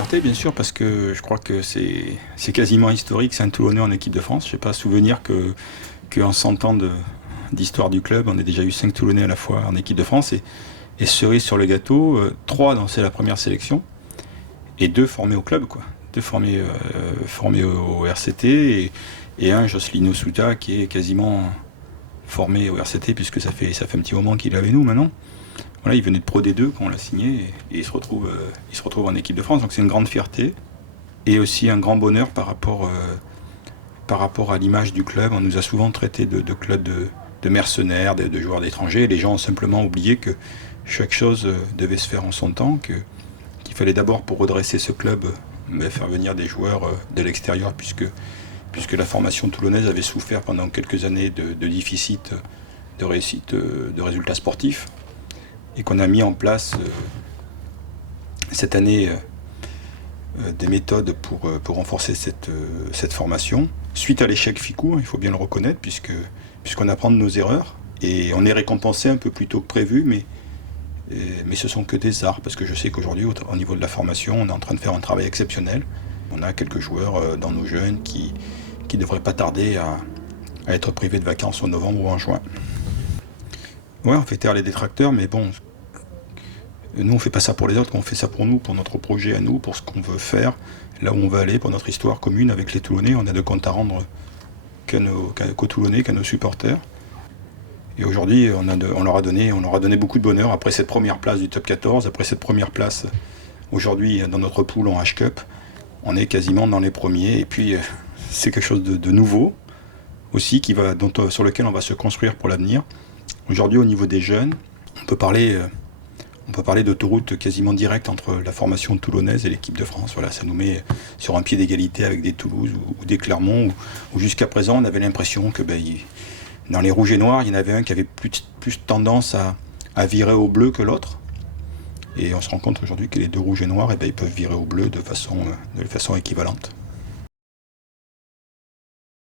fierté, bien sûr, parce que je crois que c'est quasiment historique, Saint-Toulonnais en équipe de France. Je n'ai pas souvenir qu'en 100 ans d'histoire du club, on ait déjà eu 5 Toulonnais à la fois en équipe de France. Et cerise sur le gâteau, 3 dans la première sélection et 2 formés au club, quoi. 2 formés au RCT et un, Jocelyn Souta, qui est quasiment formé au RCT, puisque ça fait un petit moment qu'il est avec nous maintenant. Voilà, il venait de Pro D2 quand on l'a signé et il se retrouve en équipe de France. Donc c'est une grande fierté et aussi un grand bonheur par rapport à l'image du club. On nous a souvent traités de club de mercenaires, de joueurs d'étrangers. Les gens ont simplement oublié que chaque chose devait se faire en son temps, qu'il fallait d'abord, pour redresser ce club, faire venir des joueurs de l'extérieur, puisque la formation toulonnaise avait souffert pendant quelques années de déficit de réussite, de résultats sportifs, et qu'on a mis en place cette année des méthodes pour renforcer cette formation. Suite à l'échec FICOU, il faut bien le reconnaître, puisqu'on apprend de nos erreurs, et on est récompensé un peu plus tôt que prévu, mais ce sont que des arts, parce que je sais qu'aujourd'hui, au niveau de la formation, on est en train de faire un travail exceptionnel. On a quelques joueurs dans nos jeunes qui ne devraient pas tarder à être privés de vacances en novembre ou en juin. Ouais, on fait taire les détracteurs, mais bon, nous on fait pas ça pour les autres, on fait ça pour nous, pour notre projet à nous, pour ce qu'on veut faire, là où on veut aller, pour notre histoire commune avec les Toulonnais. On a de compte à rendre qu'aux Toulonnais, qu'à nos supporters. Et aujourd'hui, on leur a donné beaucoup de bonheur après cette première place du top 14, après cette première place aujourd'hui dans notre pool en H-Cup. On est quasiment dans les premiers, et puis c'est quelque chose de nouveau aussi sur lequel on va se construire pour l'avenir. Aujourd'hui, au niveau des jeunes, on peut parler d'autoroute quasiment directe entre la formation toulonnaise et l'équipe de France. Voilà, ça nous met sur un pied d'égalité avec des Toulouse ou des Clermont, où jusqu'à présent on avait l'impression que dans les rouges et noirs, il y en avait un qui avait plus tendance à virer au bleu que l'autre. Et on se rend compte aujourd'hui que les deux rouges et noirs, ils peuvent virer au bleu de façon équivalente.